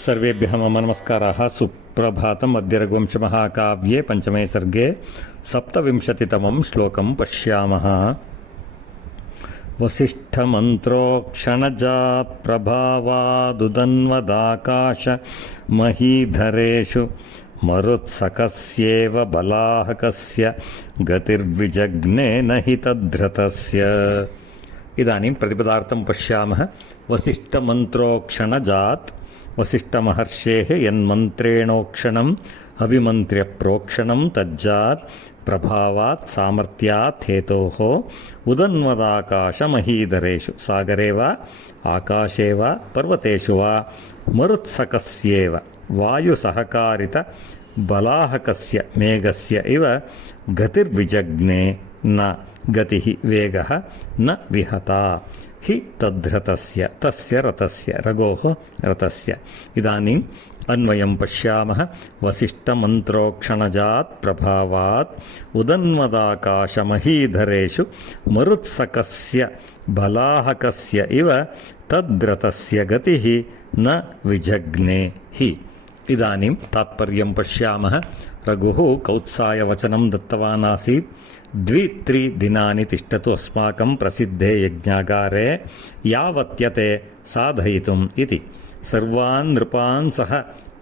सर्वेभ्यः मम नमस्काराः। सुप्रभातम् रघुवंशमहाकाव्ये पञ्चमे सर्गे सप्तविंशतितमं श्लोकं पश्यामः। वसिष्ठमन्त्रोक्षणजात्प्रभावादुदन्वदाकाशमहीधरेषु मरुत्सकस्येव बलाहकस्य गतिर्विजग्नेन हि तद्धृतस्य इदानीं प्रतिपदार्थं पश्यामः वसिष्ठमन्त्रोक्षणजात् वसिष्ठमहर्षेः यन्मन्त्रेणोक्षणम् अभिमन्त्र्यप्रोक्षणं तज्जात् प्रभावात् सामर्थ्यात् हेतोः उदन्वदाकाशमहीधरेषु सागरे वा आकाशे वा पर्वतेषु वा मरुत्सकस्येव वायुसहकारितबलाहकस्य मेघस्य इव गतिर्विजग्ने న గతి వేగ న విహత. హి తద్రతస్య తస్య రతస్య రగోః రతస్య ఇదానీం అన్వయం పశ్యామः వసిష్టమంత్రోక్షణజాత్ ప్రభావాత్ ఉదన్వదాకాశమహీధరేషు మరుత్సకస్య బలాహకస్య ఇవ తద్రతస్య గతి న విజగ్నే హి इदानीं तात्पर्यं पश्यामः रघुः कौत्साय वचनं दत्तवान् आसीत् द्वित्रिदिनानि तिष्ठतु अस्माकं प्रसिद्धे यज्ञागारे यावत्यते साधयितुम् इति सर्वान् नृपान् सह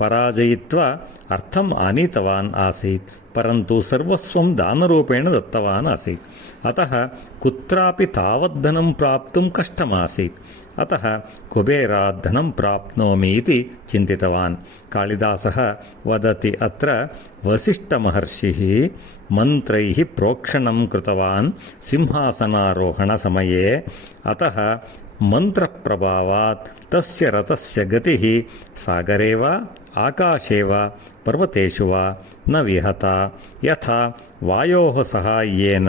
పరాజయిత్వ అర్థం ఆనీతవాన్ ఆసీత్ పరంతు సర్వస్వం దానరూపేణ దత్తవాన్ ఆసీత్. అత కుత్రాపి తావద్ధనం ప్రాప్తుం కష్టమాసీత్. అత కుబేరా కుబేరాద్ధనం ప్రాప్నోమీతి చింతితవాన్. కాళిదాస వదతి అత్ర వసిష్ఠమహర్షి మంత్రై ప్రోక్షణం కృతవాన్ సింహాసనారోహణ సమయే. అత ಮಂತ್ರಪ್ರಭಾವಾತ್, ತಸ್ಯ ರಥಸ್ಯ ಗತಿ, ಸಾಗರೇವ, ಆಕಾಶೇವ ಆಕಾಶೇ ವಾ ಪರ್ವತೇಶು ನ ವಿಹತ ಯಥ, ವಾಯೋ ಸಹಾಯೇನ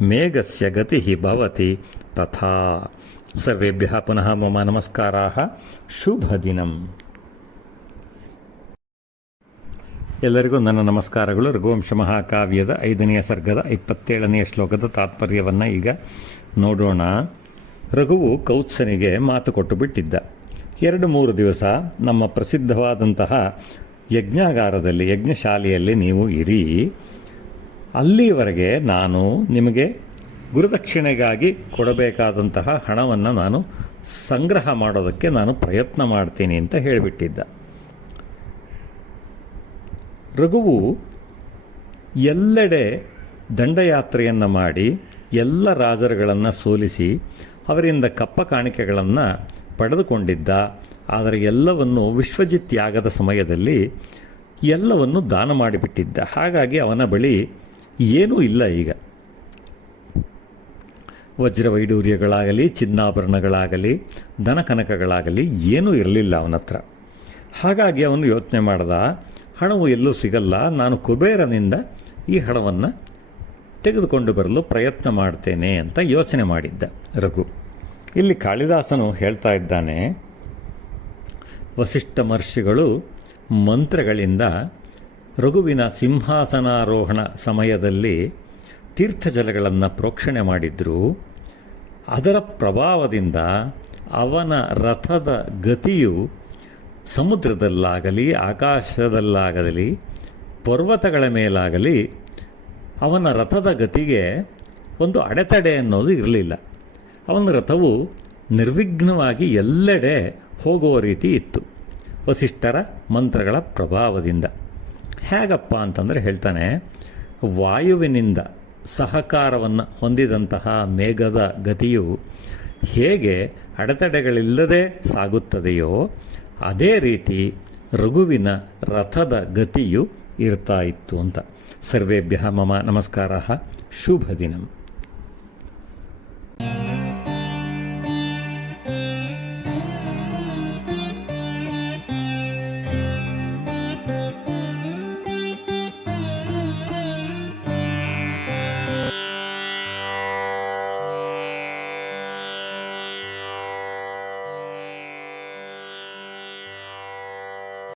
ಮೇಘಸ್ಯ ಗತಿ ಭವತಿ, ತಥಾ. ಸರ್ವೇಭ್ಯ ಪುನಃ ಮಮ ನಮಸ್ಕಾರಾ ಶುಭದಿನ ಎಲ್ಲರಿಗೂ ನನ್ನ ನಮಸ್ಕಾರಗಳು. ರಘುವಂಶ ಮಹಾಕಾವ್ಯದ ಐದನೆಯ ಸರ್ಗದ ಇಪ್ಪತ್ತೇಳನೆಯ ಶ್ಲೋಕದ ತಾತ್ಪರ್ಯವನ್ನು ಈಗ ನೋಡೋಣ. ರಘುವು ಕೌತ್ಸನಿಗೆ ಮಾತು ಕೊಟ್ಟು ಬಿಟ್ಟಿದ್ದ. ಎರಡು ಮೂರು ದಿವಸ ನಮ್ಮ ಪ್ರಸಿದ್ಧವಾದಂತಹ ಯಜ್ಞಾಗಾರದಲ್ಲಿ, ಯಜ್ಞಶಾಲೆಯಲ್ಲಿ ನೀವು ಇರಿ. ಅಲ್ಲಿವರೆಗೆ ನಾನು ನಿಮಗೆ ಗುರುದಕ್ಷಿಣೆಗಾಗಿ ಕೊಡಬೇಕಾದಂತಹ ಹಣವನ್ನು ನಾನು ಸಂಗ್ರಹ ಮಾಡೋದಕ್ಕೆ ನಾನು ಪ್ರಯತ್ನ ಮಾಡ್ತೀನಿ ಅಂತ ಹೇಳಿಬಿಟ್ಟಿದ್ದ. ರಘುವು ಎಲ್ಲೆಡೆ ದಂಡಯಾತ್ರೆಯನ್ನು ಮಾಡಿ, ಎಲ್ಲ ರಾಜರುಗಳನ್ನು ಸೋಲಿಸಿ ಅವರಿಂದ ಕಪ್ಪ ಕಾಣಿಕೆಗಳನ್ನು ಪಡೆದುಕೊಂಡಿದ್ದ, ಆದರೆ ಎಲ್ಲವನ್ನು ವಿಶ್ವಜಿತ್ ಯಾಗದ ಸಮಯದಲ್ಲಿ ಎಲ್ಲವನ್ನು ದಾನ ಮಾಡಿಬಿಟ್ಟಿದ್ದ. ಹಾಗಾಗಿ ಅವನ ಬಳಿ ಏನೂ ಇಲ್ಲ ಈಗ. ವಜ್ರವೈಡೂರ್ಯಗಳಾಗಲಿ, ಚಿನ್ನಾಭರಣಗಳಾಗಲಿ, ದನಕನಕಗಳಾಗಲಿ ಏನೂ ಇರಲಿಲ್ಲ ಅವನ ಹತ್ರ. ಹಾಗಾಗಿ ಅವನು ಯೋಚನೆ ಮಾಡ್ದ, ಹಣವು ಎಲ್ಲೂ ಸಿಗಲ್ಲ, ನಾನು ಕುಬೇರನಿಂದ ಈ ಹಣವನ್ನು ತೆಗೆದುಕೊಂಡು ಬರಲು ಪ್ರಯತ್ನ ಮಾಡ್ತೇನೆ ಅಂತ ಯೋಚನೆ ಮಾಡಿದ್ದ ರಘು. ಇಲ್ಲಿ ಕಾಳಿದಾಸನು ಹೇಳ್ತಾ ಇದ್ದಾನೆ, ವಸಿಷ್ಠ ಮಹರ್ಷಿಗಳು ಮಂತ್ರಗಳಿಂದ ರಘುವಿನ ಸಿಂಹಾಸನಾರೋಹಣ ಸಮಯದಲ್ಲಿ ತೀರ್ಥಜಲಗಳನ್ನು ಪ್ರೋಕ್ಷಣೆ ಮಾಡಿದ್ರು. ಅದರ ಪ್ರಭಾವದಿಂದ ಅವನ ರಥದ ಗತಿಯು ಸಮುದ್ರದಲ್ಲಾಗಲಿ, ಆಕಾಶದಲ್ಲಾಗಲಿ, ಪರ್ವತಗಳ ಮೇಲಾಗಲಿ ಅವನ ರಥದ ಗತಿಗೆ ಒಂದು ಅಡೆತಡೆ ಅನ್ನೋದು ಇರಲಿಲ್ಲ. ಅವನ ರಥವು ನಿರ್ವಿಘ್ನವಾಗಿ ಎಲ್ಲೆಡೆ ಹೋಗುವ ರೀತಿ ಇತ್ತು. ವಸಿಷ್ಠರ ಮಂತ್ರಗಳ ಪ್ರಭಾವದಿಂದ. ಹೇಗಪ್ಪ ಅಂತಂದರೆ ಹೇಳ್ತಾನೆ, ವಾಯುವಿನಿಂದ ಸಹಕಾರವನ್ನು ಹೊಂದಿದಂತಹ ಮೇಘದ ಗತಿಯು ಹೇಗೆ ಅಡೆತಡೆಗಳಿಲ್ಲದೆ ಸಾಗುತ್ತದೆಯೋ, ಅದೇ ರೀತಿ ರಘುವಿನ ರಥದ ಗತಿಯು ಇರ್ತಾ ಇತ್ತು ಅಂತ. ಸರ್ವೇಭ್ಯ ಮಮ ನಮಸ್ಕಾರ. ಶುಭ ದಿನಂ.